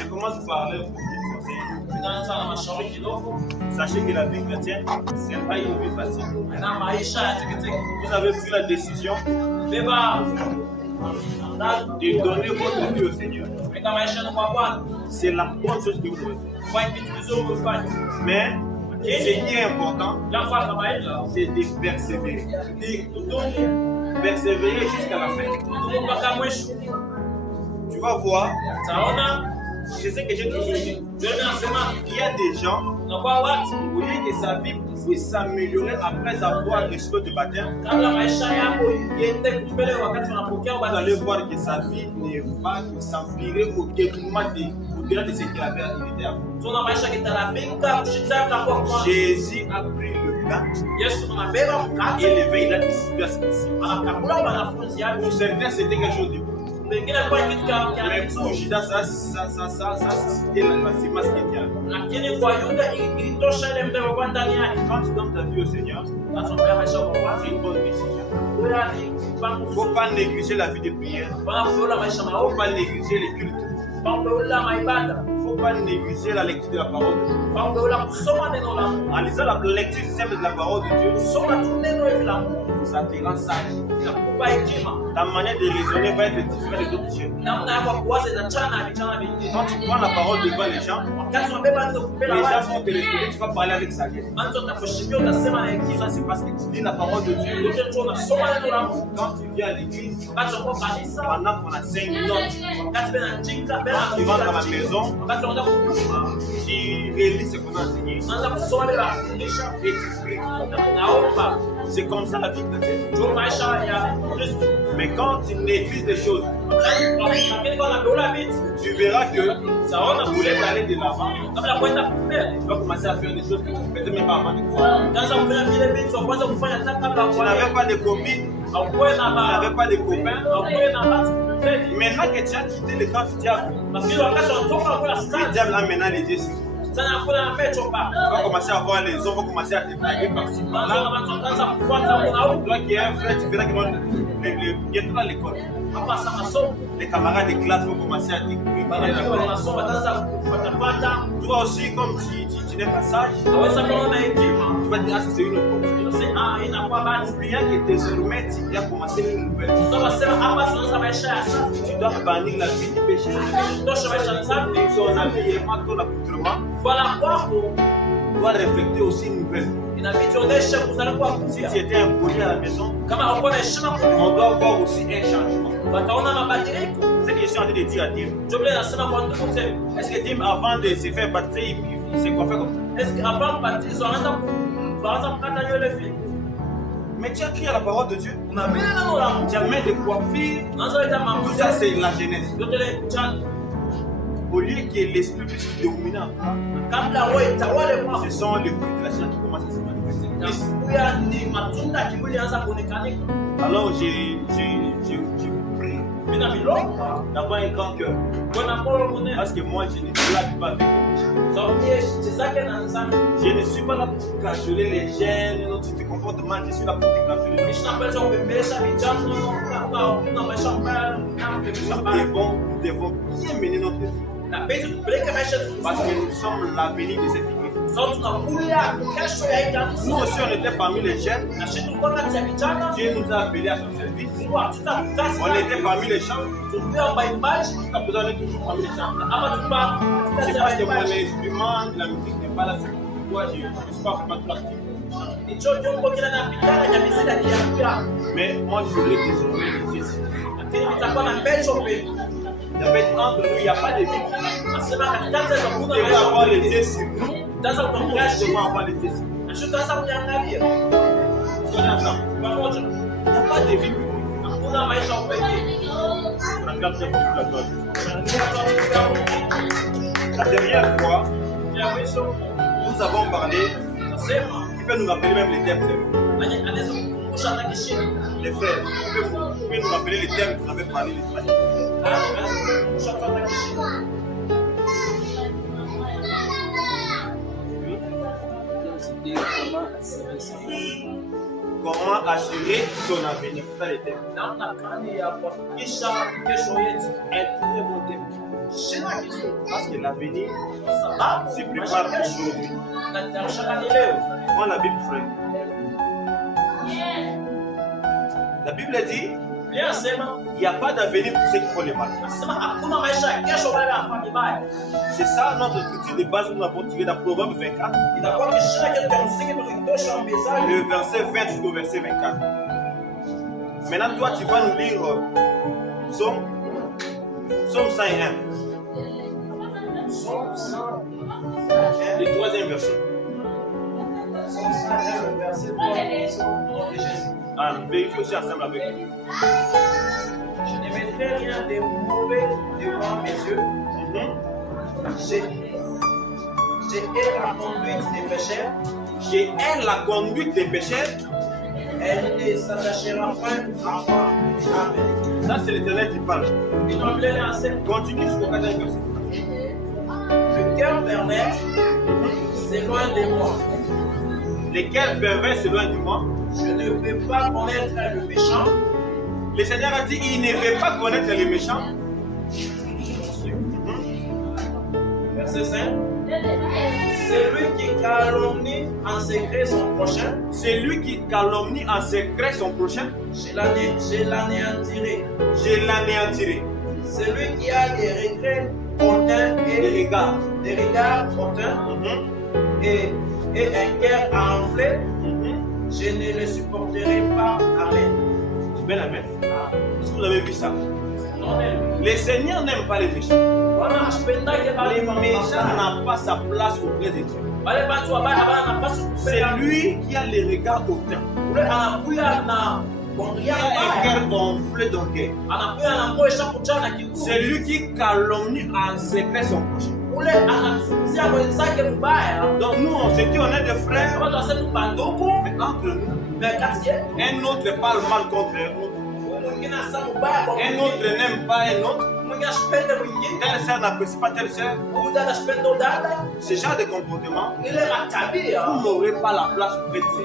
Je commence par le conseil. Sachez que la vie chrétienne, ce n'est pas une vie facile. Vous avez pris la décision de donner votre vie au Seigneur. C'est la bonne chose que vous devez faire. Mais ce qui est important, c'est de persévérer. Persévérer jusqu'à la fin. Tu vas voir, c'est ce que j'ai toujours dit. Il y a des gens, au lieu que sa vie puisse s'améliorer après avoir reçu le baptême, vous allez voir que sa vie ne va que s'empirer au détriment au-delà de ce qu'il avait hérité avant. Jésus a pris le pain et le vin, il a distribué à ses disciples. Pour certains, c'était quelque chose de bon. Mais pour Judas, ça suscité la masse qui était. Quand tu donnes ta vie au Seigneur, c'est une bonne décision. Il ne faut pas négliger la vie de prière. Il ne faut pas négliger les cultes. Il ne faut pas négliger la lecture de la parole de Dieu. En lisant la lecture simple de la parole de Dieu, ça te rend sage. Ta manière de raisonner va être différente de d'autres gens. Quand tu prends la parole devant les gens vont te respecter, tu vas parler avec sagesse. Ça, c'est parce que tu lis la parole de Dieu. Quand tu viens à l'église, pendant qu'on a 5 minutes, quand tu rentres à la maison, tu réalises ce qu'on a enseigné. Et tu pries. C'est comme ça la vie chrétienne. Mais quand tu négliges les choses, tu verras que vous voulez aller de l'avant. Tu vas commencer à faire des choses que tu ne faisais même pas avant de croire. Tu n'avais pas de copine, tu n'avais pas de copains. Maintenant que tu as quitté le camp du diable, le diable a maintenant les yeux sur toi. Tu vas commencer à voir les hommes, vont commencer à te draguer par-ci par-là. Toi qui es un frère, tu verras qu'ils vont bientôt à l'école. Les camarades de classe vont commencer à t'écrire. Toi aussi, comme tu n'es pas sage, tu vas dire ah, c'est une opportunité. Bien que désormais tu as commencé une nouvelle vie. Tu dois bannir la vie du péché. Ton habillement, ton accoutrement doit refléter aussi une nouvelle vie. Si tu étais impoli à la maison, on doit voir aussi un changement. C'est ce que je suis en train de dire à Dim. Est-ce que Dim, avant de se faire baptiser, il s'est coiffé comme ça? Est-ce qu'avant de baptiser, mais tu as crié à la parole de Dieu. Tu as mis des coiffures. Tout ça, c'est la jeunesse. Au lieu que l'esprit puisse dominer en toi, ce sont les fruits de la chair qui commencent à se manifester. Alors, je prie d'avoir un grand cœur. Parce que moi, je ne blague pas avec les gens. Je ne suis pas là pour cajoler les jeunes. Tu te comportes mal, je suis là pour te cajoler. Nous devons bien mener notre vie. Parce que nous sommes l'avenir de cette église. Nous aussi, on était parmi les jeunes. Dieu nous a appelés à son service. On était parmi les champs. Jusqu'à présent, on est toujours parmi les champs. C'est parce que mon instrument de la musique n'est pas là. C'est pourquoi je ne suis pas vraiment tout actif. Mais moi, je voulais désormais les yeux. Entre nous, il n'y a pas de vie. Nous devons avoir les yeux sur nous. Nous devons avoir les yeux sur nous. Il n'y a pas de vie. La dernière fois, nous avons parlé, qui peut nous rappeler même les thèmes. Les frères, vous pouvez nous rappeler les thèmes qu'on avait parlé les trois. comment assurer son avenir. C'est ça le thème. Un très bon thème. Parce que l'avenir se prépare aujourd'hui. Prends la Bible, frère. La Bible dit il n'y a pas d'avenir pour ceux qui font le mal. C'est ça notre écriture de base que nous avons tiré dans Proverbe 24. Le verset 20 jusqu'au verset 24. Maintenant, toi, tu vas nous lire Psaume 101. Le troisième verset. Ah, vérifiez aussi ensemble avec nous. Je ne mettrai rien de mauvais devant mes yeux. J'ai la conduite des pécheurs. J'ai la conduite des pécheurs. Elle ne s'attachera point à moi. Amen. Ça, c'est l'Éternel qui parle. Continue jusqu'au 4e verset. Le cœur pervers s'éloigne de moi. Lesquels pervers s'éloignent de moi. Je ne veux pas connaître le méchant. Le Seigneur a dit il ne veut pas connaître les méchants. Verset 5. Celui qui calomnie en secret son prochain. Celui qui calomnie en secret son prochain. Je l'anéantirai. Je l'anéantirai. Celui qui a des regrets hautains et des regards hautains et un cœur enflé, je ne le supporterai pas. Amen. Ben amen. Est-ce que vous avez vu ça? Le Seigneur n'aime pas les méchants. Les méchants n'ont pas sa place auprès de Dieu. C'est lui qui a les regards hautains. Il a un cœur gonflé d'orgueil. C'est lui qui calomnie en secret son prochain. Donc nous, on se dit on est des frères, mais entre nous, un autre parle mal contre un autre. Un autre n'aime pas un autre. Telle sœur n'apprécie pas telle sœur. Ce genre de comportement, vous n'aurez pas la place auprès de Dieu.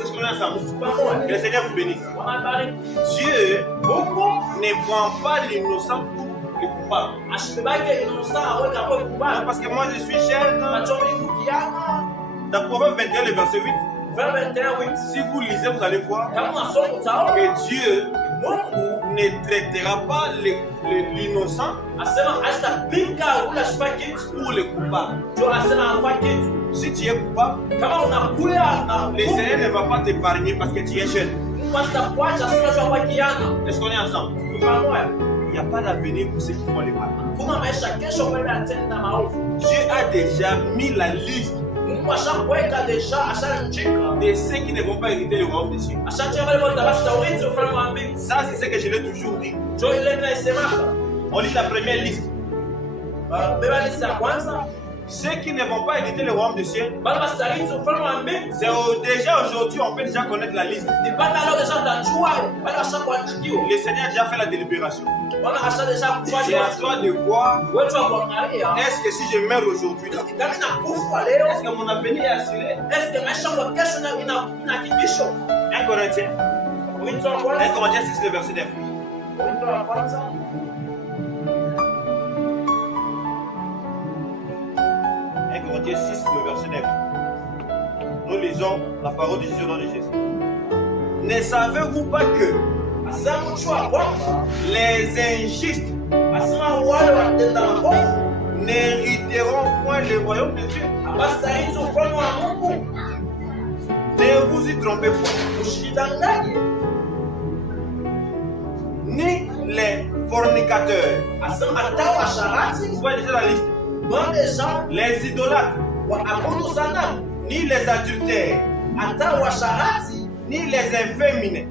Est-ce qu'on est ensemble? Que le Seigneur vous bénisse. Dieu ne prend pas l'innocent pour le coupable. Parce que moi je suis jeune. Dans Proverbe 21, le verset 8. Si vous lisez, vous allez voir que Dieu ne traitera pas l'innocent pour le coupable. Si tu es coupable, le Seigneur ne va pas t'épargner parce que tu es jeune. Est-ce qu'on est ensemble? Il n'y a pas d'avenir pour ceux qui font le mal. Dieu a déjà mis la liste de ceux qui ne vont pas hériter le royaume des cieux. Ça, c'est ce que je l'ai toujours dit. On lit la première liste. Ceux qui ne vont pas hériter le royaume des cieux, c'est déjà aujourd'hui, on peut déjà connaître la liste. Le Seigneur a déjà fait la délibération. C'est à toi de voir. Est-ce que si je meurs aujourd'hui, est-ce que mon avenir est assuré? 1 Corinthiens 6, le verset 9. Corinthiens 6, le verset 9. Nous lisons la parole de Jésus dans le Jésus. Ne savez-vous pas que les injustes n'hériteront point le royaume de Dieu? Ne vous y trompez pas. Ni les fornicateurs. Vous voyez déjà la liste. Les idolâtres, ni les adultères, ni les inféminés,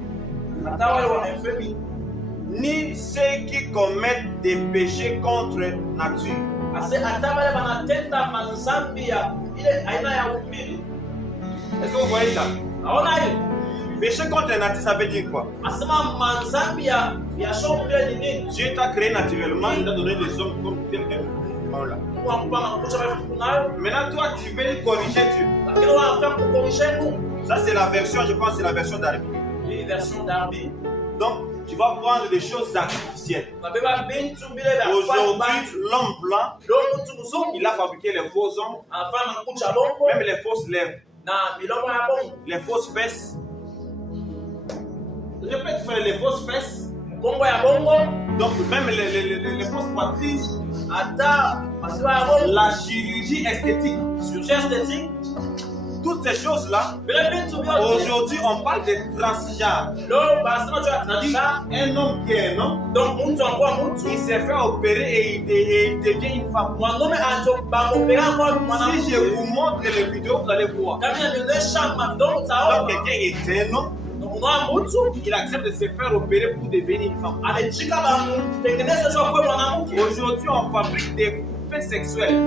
ni ceux qui commettent des péchés contre nature. Est-ce que vous voyez ça? Péché contre nature, ça veut dire quoi? Dieu t'a créé naturellement, il t'a donné des hommes comme tel que nous. là. Maintenant, Maintenant, toi, tu veux corriger Dieu. Ça, c'est la version, je pense, c'est la version d'Arbi. Donc, tu vas prendre des choses artificielles. Aujourd'hui, l'homme blanc, il a fabriqué les faux ongles, même les fausses lèvres, les fausses fesses. Répète, frère, les fausses fesses. Donc, même les fausses poitrines. La chirurgie esthétique. Toutes ces choses-là, aujourd'hui, on parle de transgenre. C'est-à-dire, un homme qui est un homme, il s'est fait opérer et il devient une femme. Si je vous montre les vidéos, vous allez voir. Donc, quelqu'un est un homme, il accepte de se faire opérer pour devenir une femme. Aujourd'hui, on fabrique des poupées sexuelles.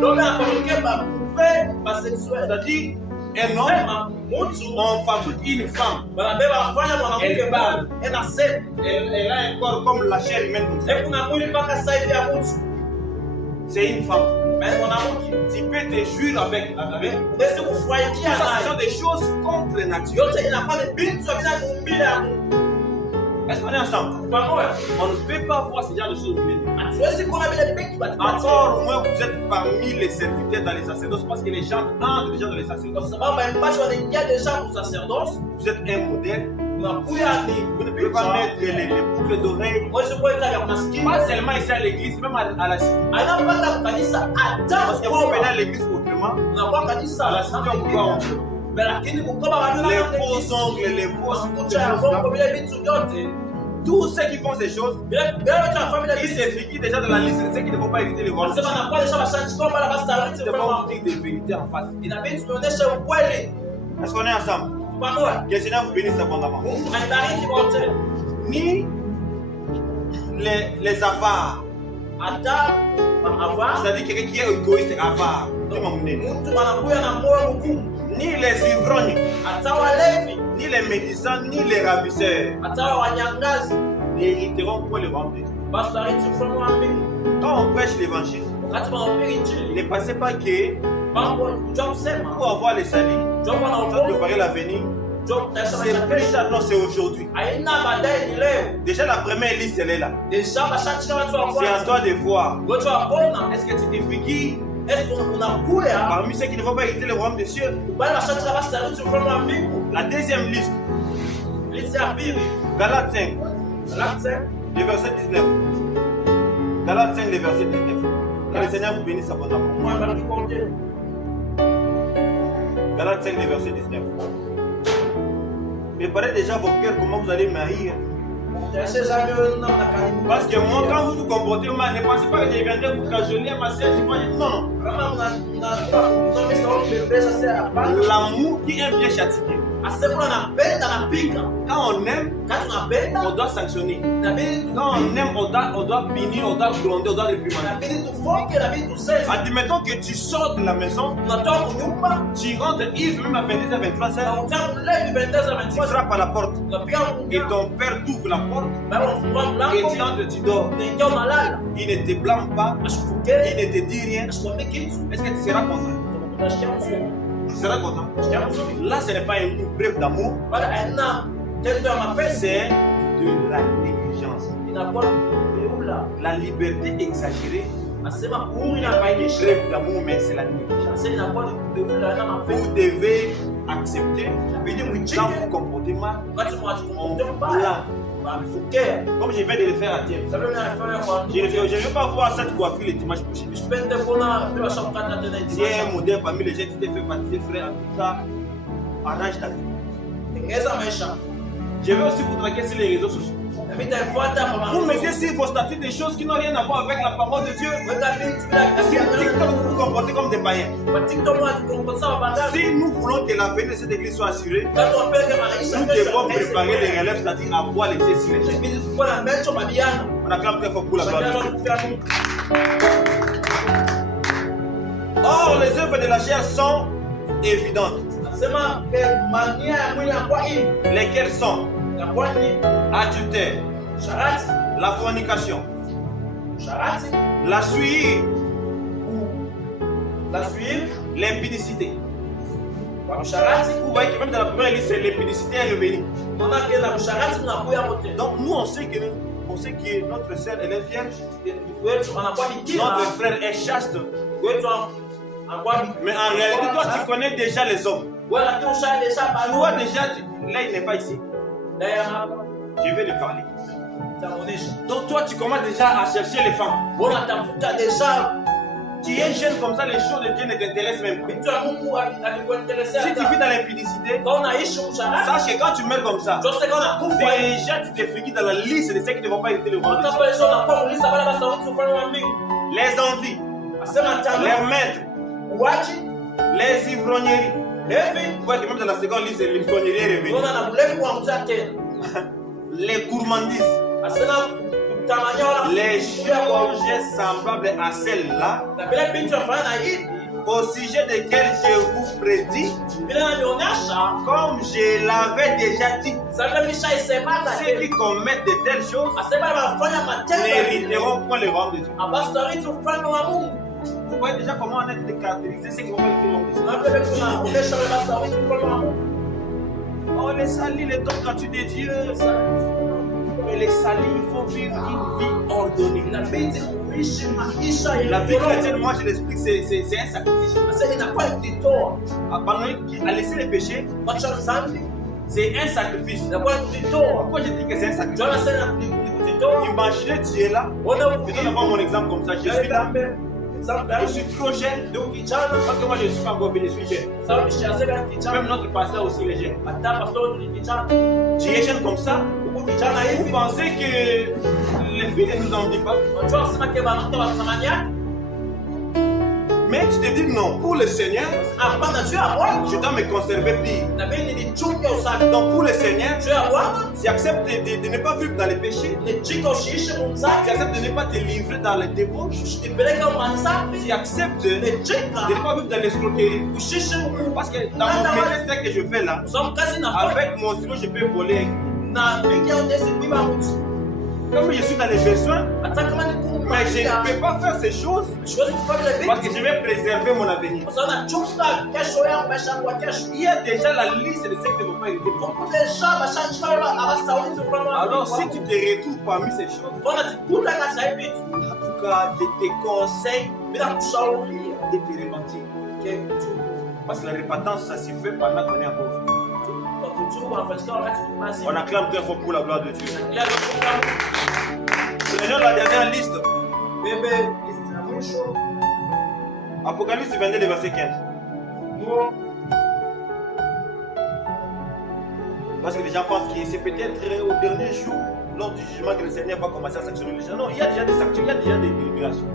C'est-à-dire, un homme, on fabrique une femme. Elle parle. Elle a un corps comme la chair humaine. C'est une femme. Tu peux te jouir avec. Ça, ce sont des choses contre nature. Est-ce qu'on est ensemble? On ne peut pas voir ce genre de choses au milieu. Encore moins, vous êtes parmi les serviteurs dans les sacerdoces parce que les gens entrent déjà dans les sacerdoces. Vous êtes un modèle. Vous ne pouvez pas mettre les boucles d'oreilles. Pas seulement ici à l'église, même à la cité. Parce que vous venez à l'église autrement. À la cité, on peut pas entrer. Les faux ongles, les fausses tous ceux qui font ces choses, ils se figurent déjà dans la liste de ceux qui ne vont pas éviter les vols. C'est pas une de vérité en face. Est-ce qu'on est ensemble? Que le Seigneur vous bénisse abondamment. Ni les avares. C'est-à-dire quelqu'un qui est égoïste et avare. Ni les ivrognes, ni les médisants, ni les ravisseurs n'hériteront point le royaume de Dieu. Quand on prêche l'évangile, ne pensez pas que pour avoir les salis, pour préparer l'avenir, c'est plus tard, non, c'est aujourd'hui. Déjà la première liste, elle est là. C'est à toi de voir. Est-ce que tu te figures parmi ceux qui ne vont pas hériter le royaume des cieux? La deuxième liste, Galates 5, le verset 19. Galates 5, le verset 19. Que le Seigneur vous bénisse abondamment. Galates 5, le verset 19. Préparez déjà vos cœurs, comment vous allez marier. Parce que moi, quand vous vous comportez mal, ne pensez pas que je viendrai vous cajoler, ma soeur, non. L'amour qui est bien châtié. Quand on aime, on doit sanctionner. Quand on aime, on doit punir, on doit gronder, on doit réprimander. Admettons que tu sors de la maison, tu rentres ivre même à 22h23, tu frappes à la porte et ton père t'ouvre la porte et tu entres, tu dors. Il ne te blâme pas, il ne te dit rien. Est-ce que tu seras content? Tu seras content. Là, ce n'est pas une preuve d'amour. C'est de la négligence. La liberté exagérée. Il n'y a pas une preuve d'amour, mais c'est la négligence. Vous devez accepter. Quand vous vous comportez mal, on blâme. Comme je viens de le faire à Dieu. Je ne veux pas voir cette coiffure le dimanche prochain. Si un modèle parmi les gens qui t'es fait baptiser, frère, en tout cas, arrange ta vie. Je vais aussi vous traquer sur les réseaux sociaux. Vous mettez sur vos statuts des choses qui n'ont rien à voir avec la parole de Dieu. Sur TikTok, vous vous comportez comme des païens. Si nous voulons que l'avenir de cette église soit assuré, nous devons préparer les relèves, c'est-à-dire avoir les pieds sur les gens. On acclame très fort pour la gloire de Dieu. Or, les œuvres de la chair sont évidentes. Lesquelles sont adultère, la fornication, la souillure, La suivre. L'impudicité. Usharati. Vous voyez que même dans la première liste, l'impudicité est revenue. Donc nous, on sait que notre sœur, elle est vierge. Notre frère est chaste. Mais en réalité, toi, tu connais déjà les hommes. Toi, déjà, là, il n'est pas ici. Je vais lui parler. Donc toi, tu commences déjà à chercher les femmes. Tu es jeune comme ça, les choses de Dieu ne t'intéressent même pas. Si tu vis dans l'impudicité, sache que quand tu meurs comme ça, déjà tu t'es fini dans la liste de ceux qui ne vont pas hériter le royaume de Dieu. Les envies, les maîtres, les ivrogneries. Vous voyez que même dans la seconde liste, l'ivrognerie est revenue. Les gourmandises. Les choses semblables à celles-là, au sujet desquelles je vous prédis, comme je l'avais déjà dit, ceux qui commettent de telles choses n'hériteront point le royaume de Dieu. Vous voyez déjà comment on est caractérisé ceux qui vont faire le royaume de Dieu. On les salit les dons gratuits de Dieu. Mais les salis, il faut vivre une vie ordonnée. La vie chrétienne, moi je l'explique, c'est un sacrifice. À laisser les péchés, c'est un sacrifice. Pourquoi je dis que c'est un sacrifice? Imaginez, tu es là. Je donne avant mon exemple comme ça. Je suis là. Je suis trop jeune. Parce que moi je ne suis pas encore venu, je suis jeune. Même notre pasteur aussi il est jeune. Tu es jeune comme ça. Vous pensez que les filles ne nous envient pas? Mais tu te dis non, pour le Seigneur, je dois me conserver pire. Donc pour le Seigneur, tu acceptes de ne pas vivre dans les péchés. Tu acceptes de ne pas te livrer dans les débauches. Tu acceptes de ne pas vivre dans l'escroquerie. Parce que dans mon métier que je fais là, avec mon stylo, je peux voler. Comme je suis dans les besoins, mais je ne peux pas faire ces choses parce que je vais préserver mon avenir. Il y a déjà la liste de ceux qui ne vont pas hériter. Alors si tu te retrouves parmi ces choses, en tout cas, je te conseille de te repentir. Parce que la repentance, ça se fait pendant qu'on est encore vivant. On acclame très fort pour la gloire de Dieu. Prenons la dernière liste. Apocalypse 22, verset 15. Parce que les gens pensent que c'est peut-être au dernier jour, lors du jugement, que le Seigneur va commencer à sanctionner les gens. Non, il y a déjà des sanctions, il y a déjà des délibérations.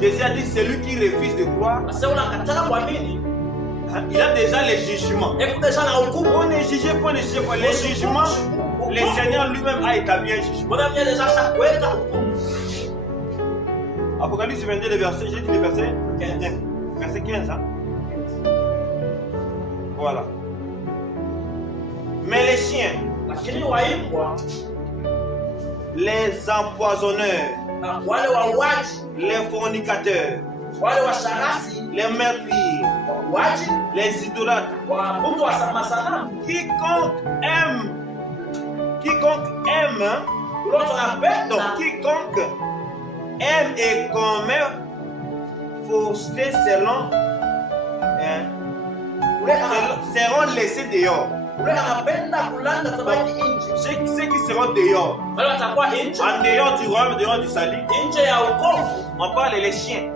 Jésus a dit, celui qui refuse de croire, il a déjà les jugements. On ne juge pas, les jugements, le Seigneur lui-même a établi un jugement. Apocalypse 22, le verset, j'ai dit le verset 15. Verset 15, hein? Voilà. Mais les chiens, les empoisonneurs, les fornicateurs, les meurtriers, les idolâtres, quiconque aime, et commet fausseté seront laissés dehors. Ceux qui seront dehors, en dehors du royaume, dehors du salut, on parle des chiens.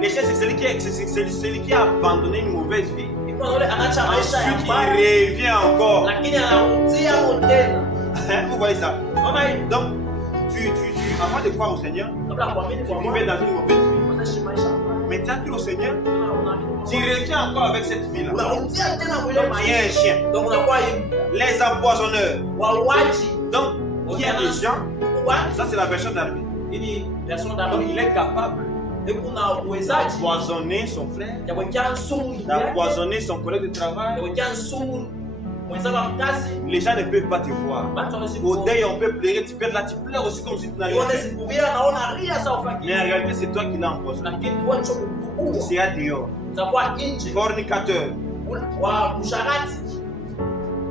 Les chiens, c'est celui qui a abandonné une mauvaise vie. Ensuite, il revient encore. Vous voyez ça? Donc, avant de croire au Seigneur, tu vivais dans une mauvaise vie. Mais tu as cru au Seigneur, tu reviens encore avec cette vie-là. Donc, il y a un chien. Les empoisonneurs. Donc, il y a des gens. Ça, c'est la version d'Arbi. Donc, il est capable d'empoisonner son frère, d'empoisonner son collègue de travail, Les gens ne peuvent pas te voir. Au deuil, on peut pleurer, tu pleures aussi comme si tu n'avais rien. Mais en réalité, c'est toi qui l'as empoisonné. Tu seras dehors. Fornicateur.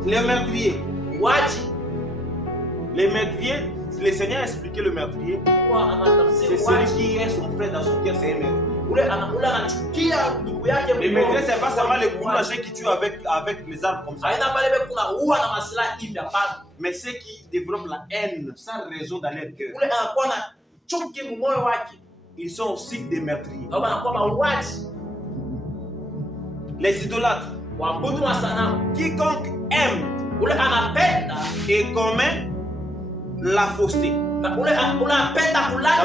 Les meurtriers. Les meurtriers, le Seigneur a expliqué le meurtrier. C'est celui qui est son frère dans son cœur, c'est un meurtrier. Les meurtriers, c'est pas seulement les boulangers qui tuent avec les armes comme ça. Mais ceux qui développent la haine sans raison dans leur cœur. Ils sont aussi des meurtriers. Les idolâtres. Quiconque aime et commet la fausseté. Dans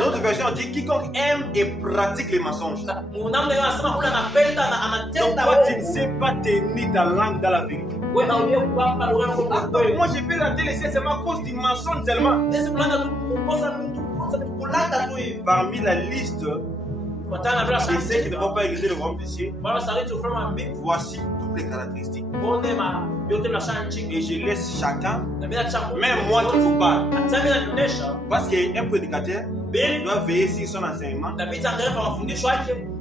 l'autre version, on dit quiconque aime et pratique les mensonges. Donc toi, tu ne sais pas tenir ta langue dans la vérité. Moi, je peux la délaisser seulement à cause du mensonge seulement. Parmi la liste de ceux qui ne vont pas hériter le royaume des cieux, voici toutes les caractéristiques. Et je laisse chacun, même moi qui vous parle, parce qu'un prédicateur doit veiller sur son enseignement,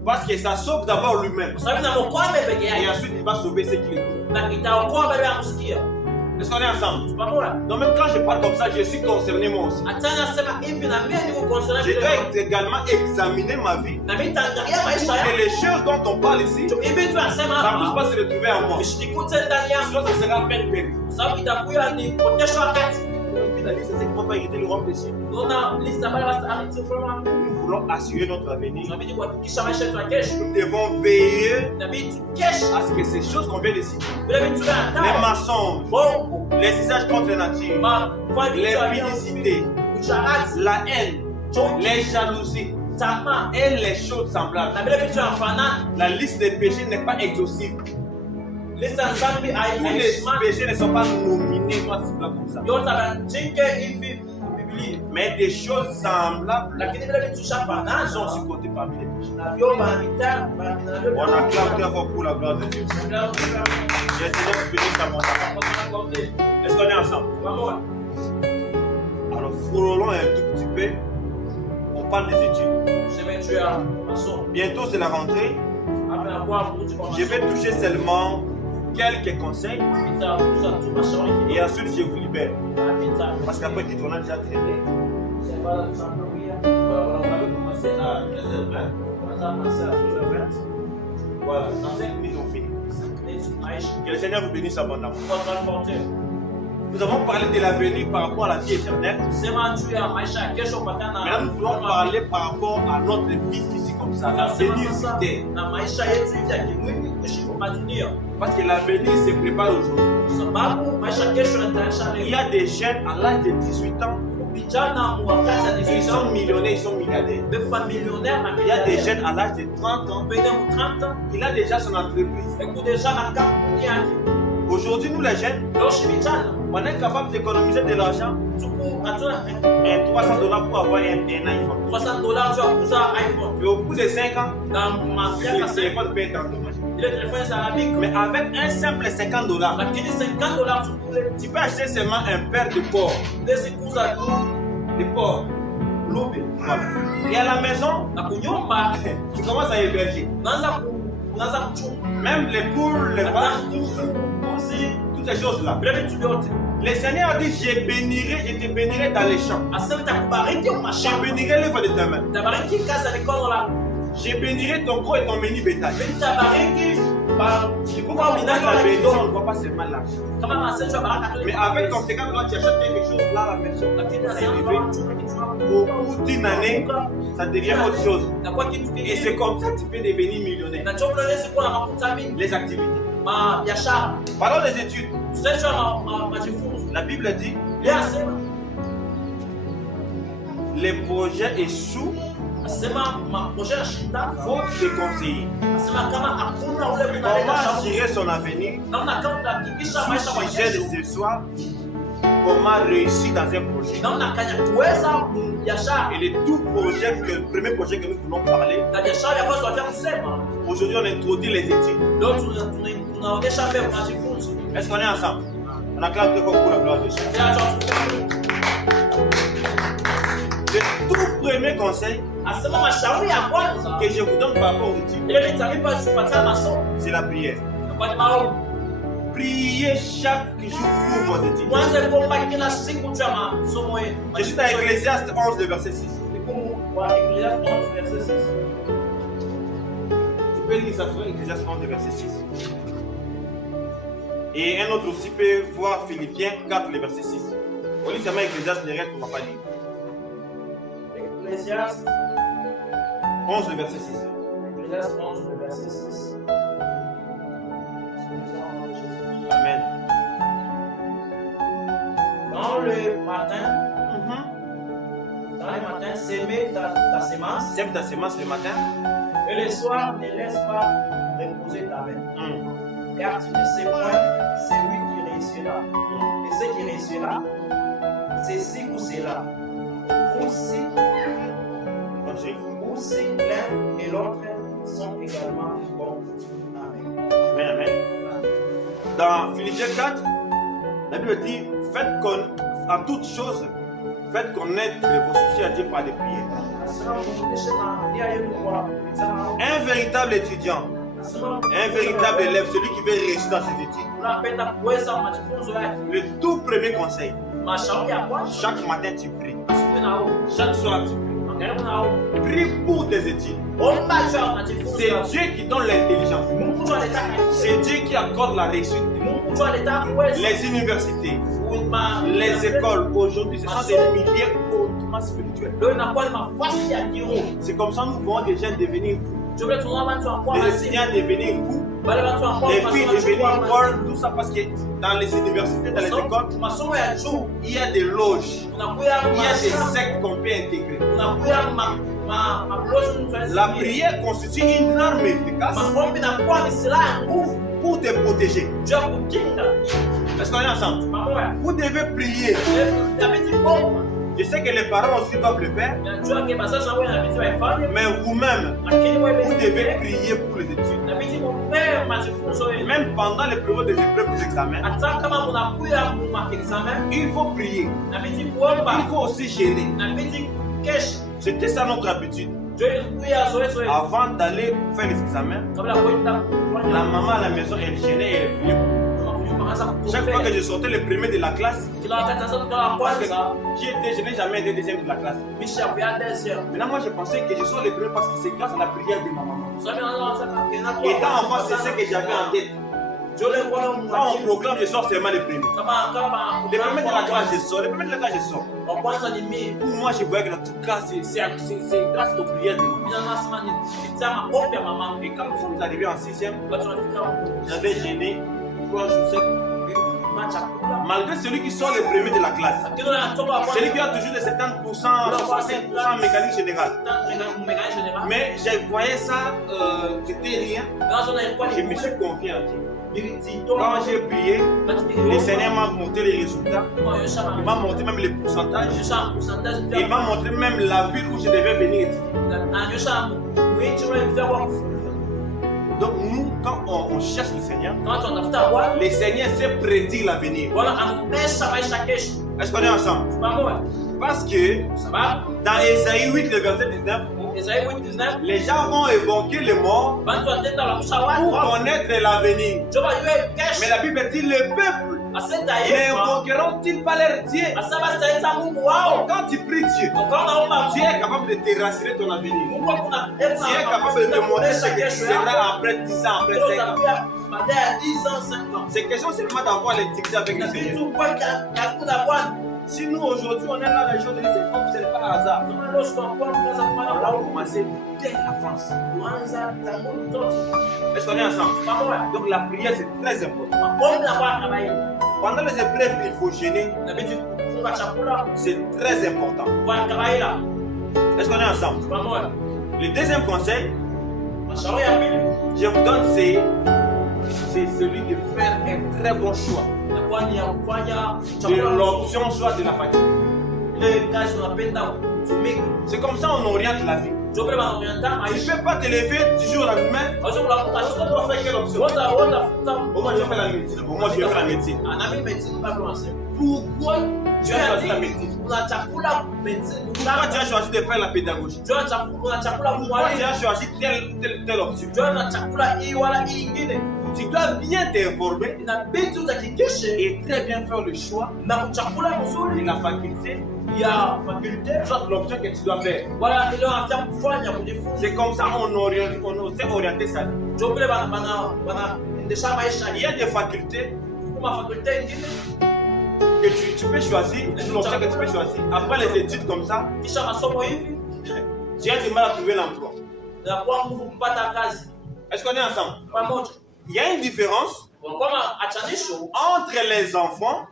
parce que ça sauve d'abord lui-même, et ensuite il va sauver ceux qui l'écoutent. Est-ce qu'on est ensemble? Donc même quand je parle comme ça, je suis concerné moi aussi. Je dois également examiner ma vie. Et les choses dont on parle ici, ça ne puisse pas se retrouver en moi. Sinon ça sera peine perdue. Pas hériter le royaume des cieux. Nous voulons assurer notre avenir. Nous devons veiller à ce que ces choses qu'on vient de citer, les mensonges, les usages contre la nature, l'impudicité, la haine, les jalousies et les choses semblables. La liste des péchés n'est pas exhaustive. Tous les péchés ne sont pas nominés comme ça. Mais des choses semblables sont aussi comptées parmi les péchés. On acclame très fort pour la gloire de Dieu. Est-ce qu'on est ensemble? Alors, frôlons un tout petit peu. On parle des études. Bientôt, c'est la rentrée. Je vais toucher seulement quelques conseils et ensuite je vous libère. Parce qu'après titre on a déjà traîné. On avait commencé à 13h20. Voilà, dans 5 minutes on finit. Que le Seigneur vous bénisse abondamment. Nous avons parlé de l'avenir par rapport à la vie éternelle. Maintenant nous voulons parler par rapport à notre vie physique comme ça, l'avenir sur terre. Parce que l'avenir se prépare aujourd'hui. Il y a des jeunes à l'âge de 18 ans. Ils sont millionnaires, ils sont milliardaires. Il y a des jeunes à l'âge de 30 ans. Il a déjà son entreprise. Aujourd'hui, nous les jeunes, on est capable d'économiser de l'argent. Et $300 pour avoir un iPhone. Et au bout de 5 ans, le téléphone peut être endommagé. Mais avec un simple $50, tu peux acheter seulement un paire de porc. De porc. Voilà. Et à la maison, tu commences à héberger. Même les poules, les vaches, toutes ces choses-là. Le Seigneur a dit, je te bénirai dans les champs. Je bénirai l'œuvre de ta main. Je bénirai ton gros et ton menu bétail. Pourquoi on donne la bénédiction, on ne voit pas seulement l'argent. Mais avec ton séquence, toi, tu achètes quelque chose là à la maison. C'est élevé. Au bout d'une année, ça devient autre chose. Et c'est comme ça que tu peux devenir millionnaire. Les activités. Parlons des études. La Bible dit les projets échouent faute de conseiller. Comment assurer son avenir? Si sujet de ce soir, comment réussir dans un projet? Et le premier projet que nous voulons parler, aujourd'hui on introduit les études. Est-ce qu'on est ensemble? On acclame très fort pour la gloire de Dieu. Le tout premier conseil que je vous donne par rapport aux études, c'est la prière. Priez chaque jour pour vos études. Je suis dans Ecclésiaste 11, le verset 6. Tu peux lire ça sur Ecclésiaste 11, le verset 6. Et un autre aussi peut voir Philippiens 4, le verset 6. On lit seulement Ecclésiaste, le reste on ne va pas lire. Ecclésiaste 11, le verset 6. Ecclésiaste 11, le verset 6. Amen. Dans le matin, sème ta sémence. Sème ta sémence le matin. Et le soir, ne laisse pas reposer ta main. Car tu ne sais point celui qui réussira. Et ce qui réussira, c'est ci ou cela. Ou si l'un et l'autre sont également bons. Amen. Amen, amen. Dans Philippiens 4, la Bible dit, faites en toutes choses, faites connaître vos soucis à Dieu par des prières. Un véritable étudiant, un véritable élève, celui qui veut réussir dans ses études, le tout premier conseil, chaque matin tu pries, chaque soir tu pries. Prie pour tes études. C'est Dieu qui donne l'intelligence. C'est Dieu qui accorde la réussite. Les universités, les écoles aujourd'hui, ce sont des milieux hautement spirituels. C'est comme ça que nous voyons des jeunes devenir fous, des étudiants devenir fous, des filles devenir folles, tout ça parce que dans les universités, dans les écoles, il y a des loges, il y a des sectes qu'on peut intégrer. La prière constitue une arme efficace pour te protéger. Est-ce qu'on est ensemble? Vous devez prier. Je sais que les parents aussi doivent le faire, mais vous-même, vous devez prier pour les études. Même pendant les périodes des épreuves des examens, il faut prier. Il faut aussi gêner. C'était ça notre habitude. Avant d'aller faire les examens, la maman à la maison, elle gênait et elle priait. Chaque fois que je sortais le premier de la classe, parce que je n'ai jamais été deuxième de la classe. Maintenant, moi je pensais que je sors le premier parce que c'est grâce à la prière de ma maman. Étant enfant, c'est ce que j'avais en tête. Quand on proclame, je sors seulement le premier. Le premier de la classe, je sors. Le premier de la classe, je sors. Pour moi, je voyais que dans tout cas, c'est grâce aux prières de maman. Et quand nous sommes arrivés en 6e, j'avais gêné 3 jours 7. Malgré celui qui sort le premier de la classe, celui qui a toujours de 70%, 65% mécanique générale. Mais je voyais ça, c'était rien. Je me suis confié en Dieu. Quand j'ai prié, le Seigneur m'a montré les résultats. Il m'a montré même les pourcentages. Il m'a montré même la ville où je devais venir étudier. Donc nous, quand on cherche le Seigneur sait prédire l'avenir. Est-ce qu'on est ensemble? Parce que dans Ésaïe 8, le verset 19, les gens vont évoquer les morts pour connaître l'avenir. Mais la Bible dit, le peuple n'invoqueront-ils pas leur Dieu? Quand tu pries Dieu, Dieu est capable de te rassurer ton avenir. Dieu est capable de te montrer ce que tu seras après 10 ans, après 5 ans. C'est question seulement d'avoir l'intimité avec le Seigneur. Si nous aujourd'hui on est là, les choses de l'Église, ce n'est pas un hasard. On a commencé dès la France. Est-ce qu'on est ensemble? Donc la prière c'est très important. Pendant les épreuves, il faut gêner. C'est très important. Est-ce qu'on est ensemble? Le deuxième conseil, je vous donne, c'est celui de faire un très bon choix. De l'option choix de la fatigue. C'est comme ça on oriente la vie. Tu ne peux pas te lever du jour au lendemain. Tu dois faire quelle option? Moi, je vais faire la médecine. Moi, je vais faire la médecine. Pourquoi tu as choisi la médecine? Pourquoi tu as choisi de faire la pédagogie? Pourquoi tu as choisi telle option? Tu dois bien t'informer et très bien faire le choix de la faculté, soit l'option que tu dois faire. C'est comme ça on sait orienter sa vie. Il y a des facultés que tu peux choisir, l'option que tu peux choisir. Après les études comme ça, tu as du mal à trouver l'emploi. Est-ce qu'on est ensemble? Il y a une différence entre les enfants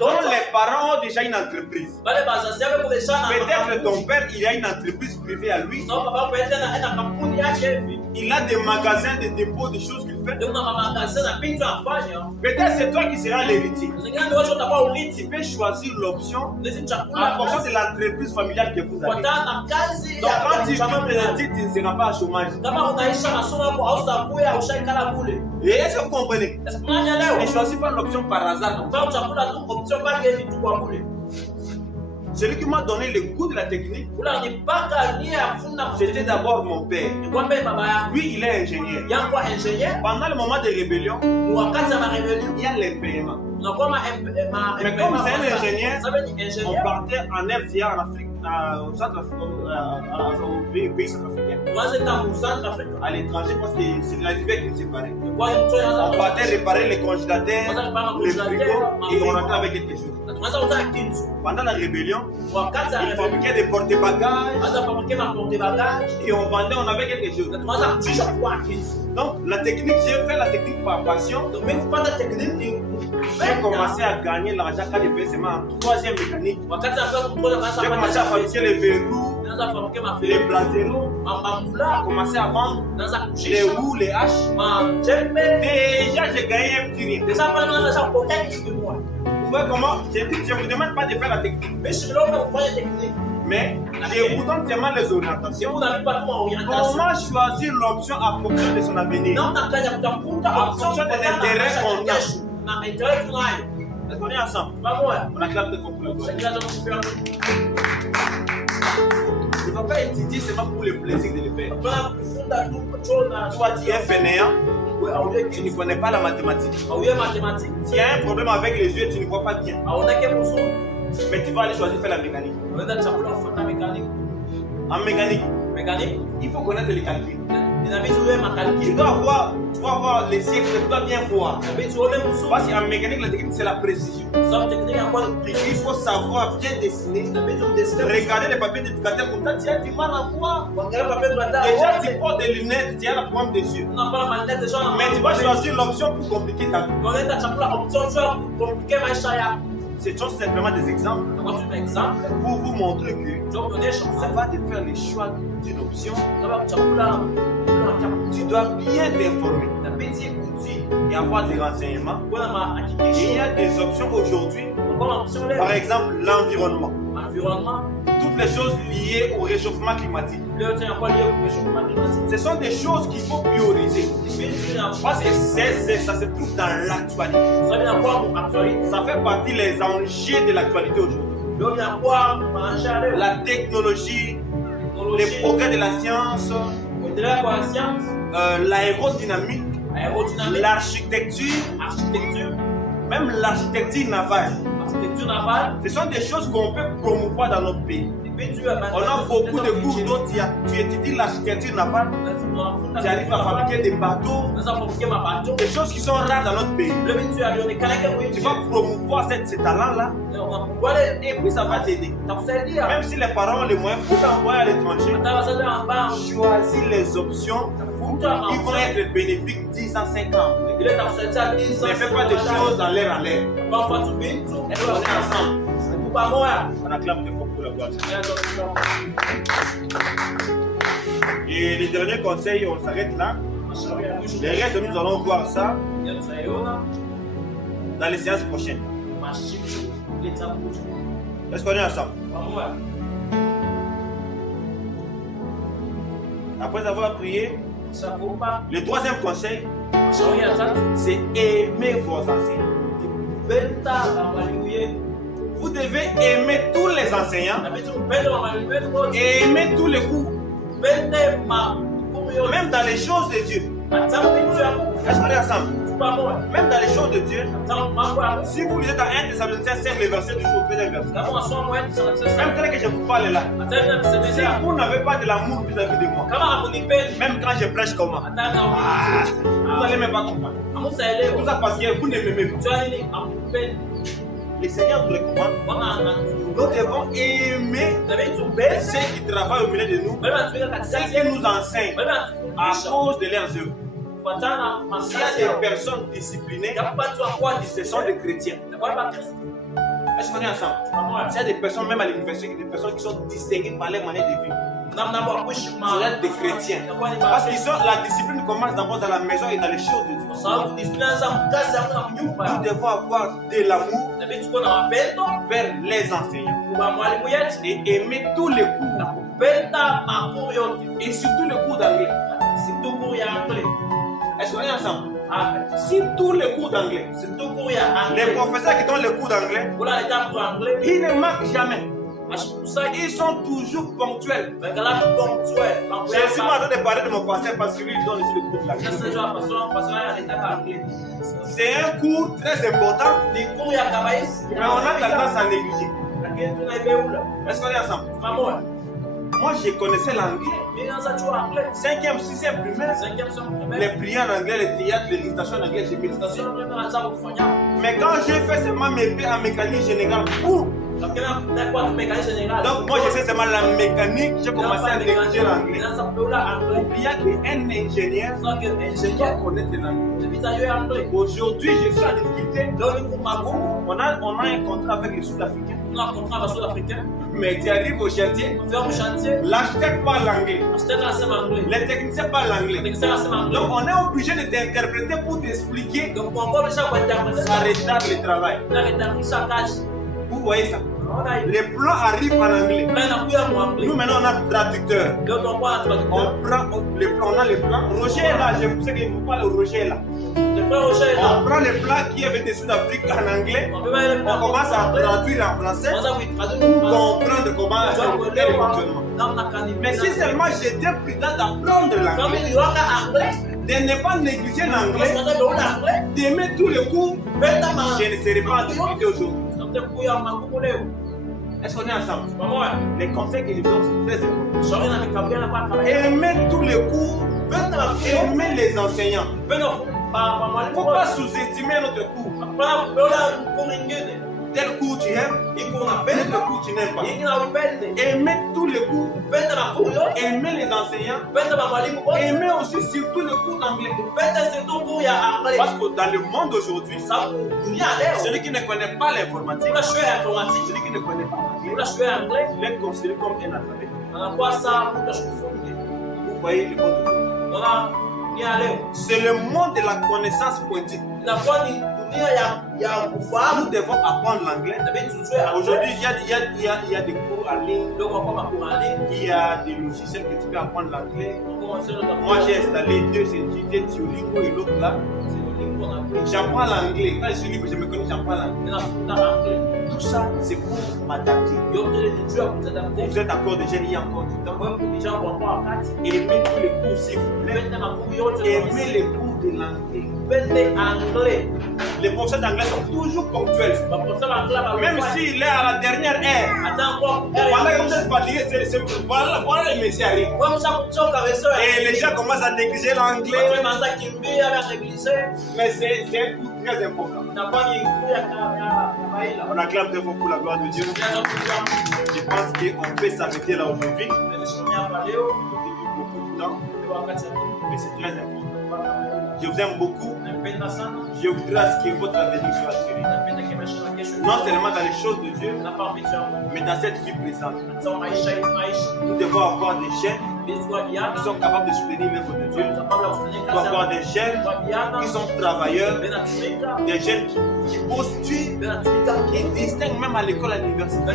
dont les parents ont déjà une entreprise. Peut-être ton père, il a une entreprise privée à lui. Il a des magasins de dépôt de choses qu'il fait. Peut-être c'est toi qui seras l'héritier. Tu peux choisir l'option en fonction de l'entreprise familiale que vous avez. Donc quand tu finis, tu ne seras pas à chômage. Et est-ce que vous comprenez? Ne choisis pas l'option par hasard. Celui qui m'a donné le goût de la technique, c'était d'abord mon père. Lui, il est ingénieur. Pendant le moment de rébellion, il y a les paiements. Mais comme c'est un ingénieur, on partait en RCA, en Afrique, au pays centrafricain. À l'étranger, parce que c'est l'hiver qui nous séparait. On partait réparer les congélateurs, les frigos, et on rentrait avec quelque chose. Pendant la rébellion, ils fabriquaient des porte-bagages et on vendait, on avait quelque chose. Donc la technique, j'ai fait la technique par passion. J'ai commencé à gagner l'argent quand j'ai fait seulement en troisième mécanique. J'ai commencé à fabriquer les verrous, les blazeros, commencé à vendre les roues, les haches. Déjà j'ai gagné un petit rire. Vous voyez comment? Je ne vous demande pas de faire la technique. Mais je vous donne seulement les orientations. Comment choisir l'option en fonction de son avenir? En fonction des intérêts qu'on a. Est-ce qu'on est ensemble? On acclame de pour le gloire. Tu ne vas pas étudier seulement pour le plaisir de le faire. Toi, tu es fainéant. Tu ne connais pas la mathématique. Tu as un problème avec les yeux, tu ne vois pas bien. Mais tu vas aller choisir faire la mécanique. En mécanique, il faut connaître les calculs. Tu dois avoir les siècles, tu dois bien voir. Parce qu'en mécanique, la technique, c'est la précision. Il faut savoir bien dessiner. Regarder les papiers d'éducateur comme ça, tu as du mal à voir. Déjà, tu portes des lunettes, tu as la pointe des yeux. Mais tu vas choisir l'option pour compliquer ta vie. Ce sont simplement des exemples pour vous montrer que ça va te faire le choix d'une option. Tu dois bien t'informer et avoir des renseignements. Et il y a des options aujourd'hui. Par exemple, l'environnement. Toutes les choses liées au réchauffement climatique. Ce sont des choses qu'il faut prioriser. Parce que ça se trouve dans l'actualité. Ça fait partie des enjeux de l'actualité aujourd'hui. La technologie, les progrès de la science, l'aérodynamique, l'architecture, même l'architecture navale. Ce sont des choses qu'on peut promouvoir dans notre pays. On a beaucoup de cours d'eau. Tu étudies l'architecture navale. Tu arrives à fabriquer des bateaux. Des choses qui sont rares dans notre pays. Tu vas promouvoir ces talents-là. Et puis ça va t'aider. Même si les parents ont les moyens pour t'envoyer à l'étranger, choisis les options qui vont être bénéfiques 10 ans, 5 ans. Ne fais pas des choses en l'air. On est ensemble. On acclame de pour la gloire. Et les derniers conseils, on s'arrête là. Les restes, nous allons voir ça dans les séances prochaines. Est-ce qu'on est ensemble? Après avoir prié, le troisième conseil, shauri ya tatu, c'est aimer vos enseignants. kupenda walimu wenu. Vous devez aimer tous les enseignants, Inabidi mpende walimu wenu wote. aimer tous les coups, Mpende makumu yote. même dans les choses de Dieu. Hata vitu ya Mungu Est-ce qu'on est ensemble? pamoja. Même dans les choses de Dieu, Hata mambo ya Mungu. si vous lisez dans 1 Thessaloniciens 5, le verset du jour, premier verset, Kama unasoma wetu sana sasa. même tel que je vous parle là, Hata hivi si nakusemea. vous n'avez pas de l'amour vis-à-vis de moi, Kama hakunipendi, même quand je prêche comment, hata na vous n'allez même pas comprendre. Tout amusaelewa. ça parce que vous ne m'aimez pas. Jua nini hakunipendi. Le Seigneur nous recommande, Bwana nous devons aimer inabidi tupende. ceux qui travaillent au milieu de nous, Bwana anatumika ceux katikati qui yetu. nous enseignent Bwana à anatufundisha cause de leurs œuvres. kufuatana na S'il y maslahi a yao. des personnes disciplinées, Japo watu wa kwa ce sont des chrétiens. Est-ce qu'on est ensemble? S'il y a des personnes, même à l'université, des personnes qui sont distinguées par leur manière de vivre. C'est des chrétiens. Parce que la discipline commence d'abord dans la maison et dans les choses de Dieu. Nous devons avoir de l'amour vers les enseignants et aimer tous les cours et surtout le cours d'anglais. Est-ce qu'on est ensemble? Si tous les cours d'anglais, les professeurs qui donnent les cours d'anglais, ils ne manquent jamais. Ils sont toujours ponctuels. Je suis en train de parler de mon pasteur parce que lui il donne ici le cours de l'anglais. C'est un cours très important, mais on a tendance à négliger. Est-ce qu'on est ensemble? Moi, je connaissais l'anglais. 5e, 6e primaire. Les prières en anglais, les théâtres, les récitations en anglais, j'ai méditation. Mais quand j'ai fait seulement mes pieds en mécanique générale, donc moi je sais seulement la mécanique, j'ai commencé à négliger l'anglais. Il y a qu'un ingénieur doit connaître l'anglais. Aujourd'hui, je suis en difficulté. On a un contrat avec les Sud-Africains. Mais tu arrives au chantier, l'architecte parle l'anglais, les techniciens parlent l'anglais. Donc on est obligé de t'interpréter pour t'expliquer. Ça retarde le travail. Vous voyez ça? Les plans arrivent en anglais. Nous maintenant on a traducteur. On a les plans. Roger est là, je sais qu'il ne faut pas le Roger est là. On prend les plans qui avaient des Sud-Afrique en anglais. On commence à traduire en français pour comprendre comment est le fonctionnement. Mais si seulement j'étais prudent d'apprendre l'anglais, de ne pas négliger l'anglais, d'aimer tous les cours, je ne serais pas en difficulté aujourd'hui. Est-ce qu'on est ensemble? Les conseils que je donne sont très importants. Aimer tous les cours, aimer les enseignants. Il ne faut pas sous-estimer notre cours. Tel cours tu aimes, tel cours tu n'aimes pas. Aimer tous les cours, aimer les enseignants, aimer aussi surtout le cours d'anglais. Parce que dans le monde d'aujourd'hui, celui qui ne connaît pas l'informatique, celui qui ne connaît pas l'anglais, il est considéré comme un alphabet. Vous voyez le monde. C'est le monde de la connaissance pointue. Nous devons apprendre l'anglais. Aujourd'hui, il y a des cours en ligne. Il y a des logiciels que tu peux apprendre l'anglais. Moi, j'ai installé 2 entités, Duolingo et l'autre là. J'apprends l'anglais. Quand je suis libre, je me connais, j'apprends l'anglais. Tout ça, c'est pour m'adapter. Vous êtes encore des jeunes, il y a encore du temps. Aimez tous les cours, s'il vous plaît. Aimez les cours de l'anglais. Les professeurs d'anglais sont toujours ponctuels. Même s'il est à la dernière heure. Voilà que vous êtes fatigué, voilà les messieurs arrivent. Et les gens commencent à négliger l'anglais. Mais c'est un coup très important. On acclame deux fois pour la gloire de Dieu. Je pense qu'on peut s'arrêter là aujourd'hui. Depuis beaucoup de temps. Mais c'est très important. Je vous aime beaucoup. Je voudrais à ce que votre avenir soit assuré. Non seulement dans les choses de Dieu, mais dans cette vie présente. Nous devons avoir des jeunes qui sont capables de soutenir l'œuvre de Dieu. Nous devons avoir des jeunes qui sont travailleurs, des jeunes qui postulent, qui distinguent même à l'école, à l'université.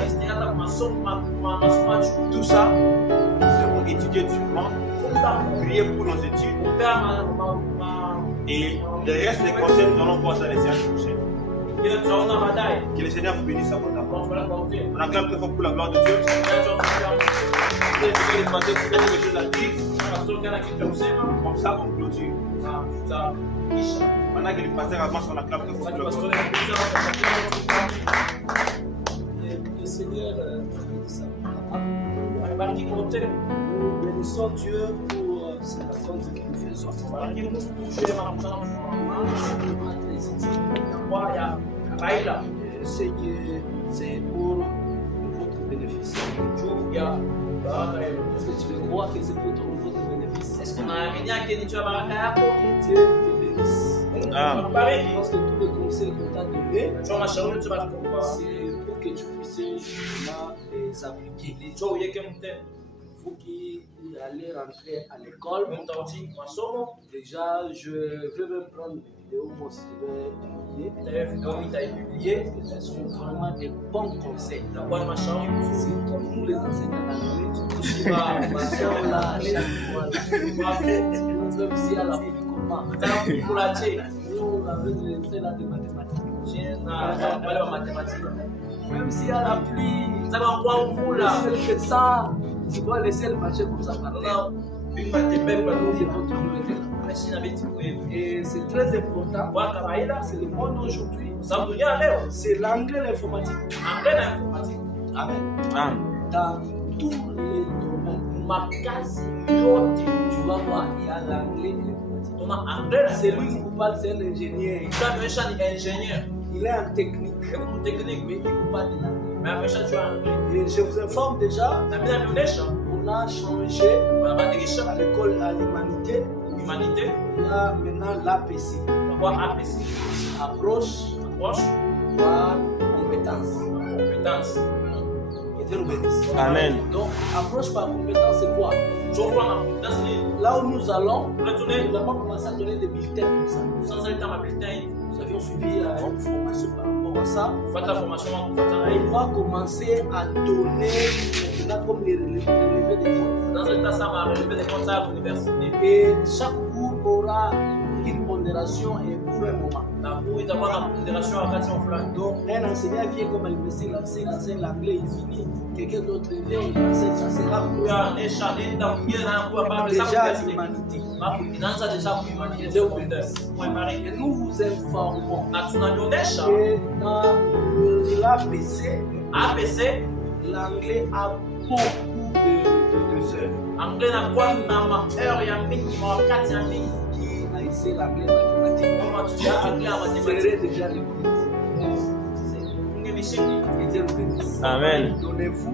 Tout ça, nous devons étudier durement, prier pour nos études. Et le reste des conseils, nous allons voir ça les séances prochaines. Que le Seigneur vous bénisse abondamment. On acclame très fort pour la gloire de Dieu. Comme ça, on clôture. Pendant que le pasteur avance, on acclame très fort pour la gloire de Dieu. Le Seigneur nous bénissons Dieu pour cette rencontre que nous faisons. Je sais que c'est pour votre bénéfice. Est-ce que tu le crois que c'est pour votre bénéfice? Que Dieu te bénisse. Parce que tous les conseils qu'on t'a donnés, c'est pour que tu puisses les appliquer. Vous qui allez rentrer à l'école, déjà je vais même prendre des vidéos, moi aussi je vais publier. Ce sont vraiment des bons conseils. C'est comme nous les enseignants d'anglais, tu vas là chaque fois. Nous sommes ici à la comment. Nous avec les enseignants de mathématiques. Même s'il y a la pluie, c'est ça. Tu dois laisser le marché comme ça par là. Et c'est très important. C'est le monde aujourd'hui. C'est l'anglais, l'informatique. Amen. Dans tous les domaines, tu vas voir, il y a l'anglais et l'informatique. C'est lui qui vous parle, c'est un ingénieur. Il est en technique, mais il ne vous parle de l'anglais. Et je vous informe déjà, on a changé à l'école à l'humanité. Il y a maintenant l'APC. Approche par compétence. Que Dieu nous bénisse. Amen. Donc, approche par compétence, c'est quoi? Là où nous allons, nous avons commencé à donner des bulletins comme ça. Nous avions suivi une formation par rapport à ça. Et on va commencer à donner maintenant comme les relevés des comptes. Et chaque cours aura une pondération et pour un moment. Donc un enseignant vient comme à l'université, il enseigne l'anglais, il finit. Quelqu'un d'autre vient, il enseigne, ça sera déjà l'humanité. Et nous vous informons que dans l'APC, l'anglais a beaucoup de heures. Qui a essayé l'anglais mathématique. Serait déjà le Amen. Donnez-vous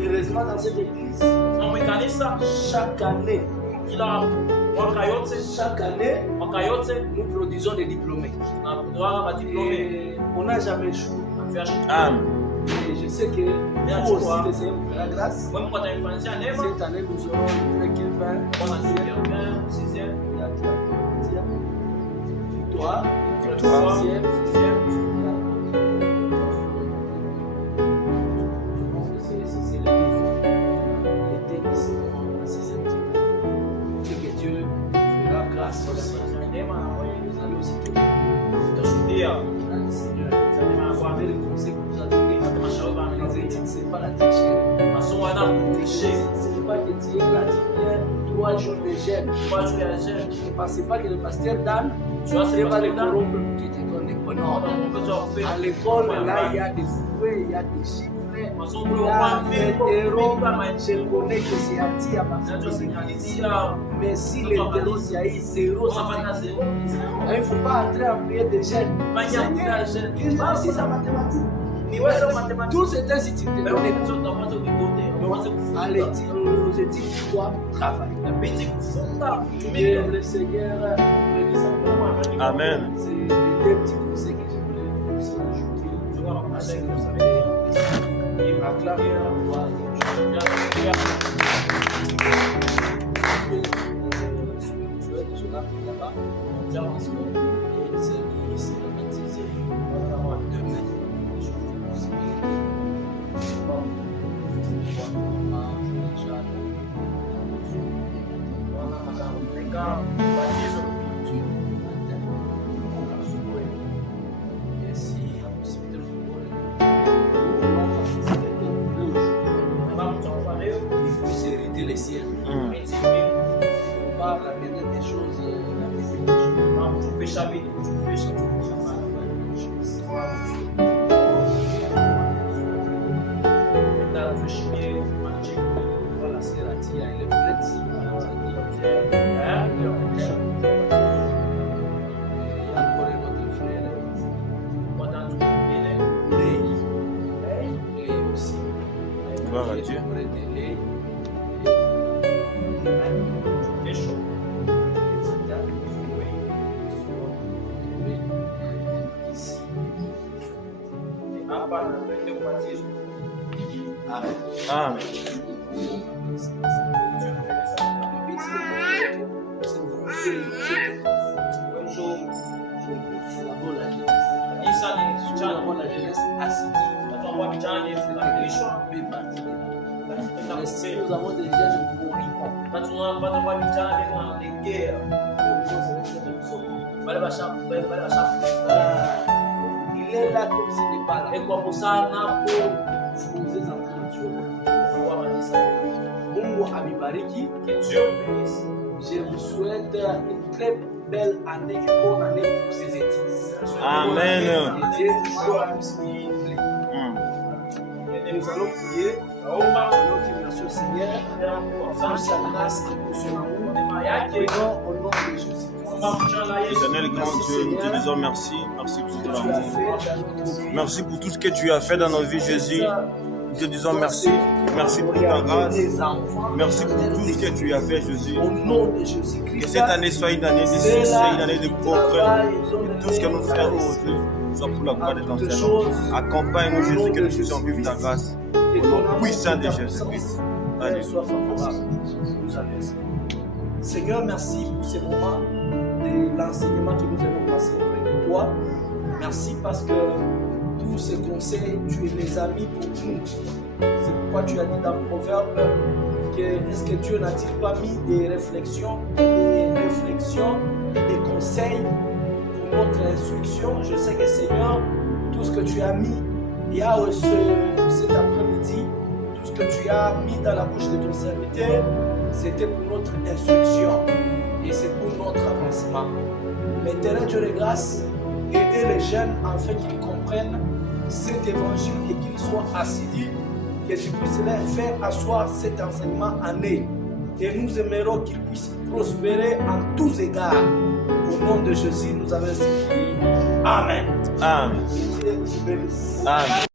heureusement dans cette église, chaque année, nous produisons des diplômés. Et on n'a jamais échoué. Et je sais que vous aussi, le Seigneur vous fera grâce. Cette année, nous aurons le frère Kevin, Victoire, sixième. C'est le c'est que Dieu fera grâce aussi. Vous allez aussi tout. Avec le conseil que vous avez donné, les études, ce n'est pas la tricherie. Ce n'est pas que tu es là, tu viens 3 jours de jeûne. Ne pensez pas que le pasteur Dan va te corrompre pour qu'il te donne des bonnes ordres. À l'école, là, il y a des fouets, il y a des chiffres, il y a des héros. Je connais que c'est Ati à partir de l'église. Mais si les héros, il y a eu 0, ça fait 0. Il ne faut pas entrer en prière de jeûne. Seigneur, si c'est mathématique. Tout c'est un site de données. Donc, allez, aux études, tu dois travailler. Que le Seigneur bénisse. Amen. C'est des petits conseils que je voulais aussi ajouter. Acclamez la voix de spirituel, je l'appelle là-bas. Parce que c'est qui s'est baptisé demain. Gloire à Dieu. Amen. Nous avons des jeunes moribonds. Il est là comme s'il n'est pas là. Mungu amebariki. Je vous souhaite une très belle année, une bonne année pour ces études. Amen. Nous allons prier. Notre Monsieur Seigneur, pour sa grâce et pour son amour. Prions au nom de Jésus. Éternel grand Dieu, nous te disons merci. Merci pour ton amour. Merci pour tout ce que tu as fait dans nos vies, Jésus. Nous te disons merci. Merci pour ta grâce. Merci pour tout ce que tu as fait, Jésus. Que cette année soit une année de succès, une année de progrès. Tout ce que nous faisons aujourd'hui soit pour la gloire de ton Seigneur. Accompagne-nous, Jésus, que nous puissions vivre ta grâce. Au nom puissant de Jésus-Christ. Alléluia. Seigneur, merci pour ces moments de l'enseignement que nous avons passé auprès de toi. Merci parce que tous ces conseils, tu les as mis pour nous. C'est pourquoi tu as dit dans le proverbe que est-ce que Dieu n'a-t-il pas mis des réflexions et des conseils pour notre instruction. Je sais que Seigneur, tout ce que tu as mis, il y a cet après-midi, tout ce que tu as mis dans la bouche de ton serviteur, c'était pour notre instruction et c'est pour notre avancement. L'éternel Dieu de grâce, aider les jeunes afin qu'ils comprennent cet évangile et qu'ils soient assidus, que tu puisses leur faire asseoir cet enseignement en eux. Et nous aimerons qu'ils puissent prospérer en tous égards. Au nom de Jésus, nous avons ainsi prié. Amen. Amen. Amen.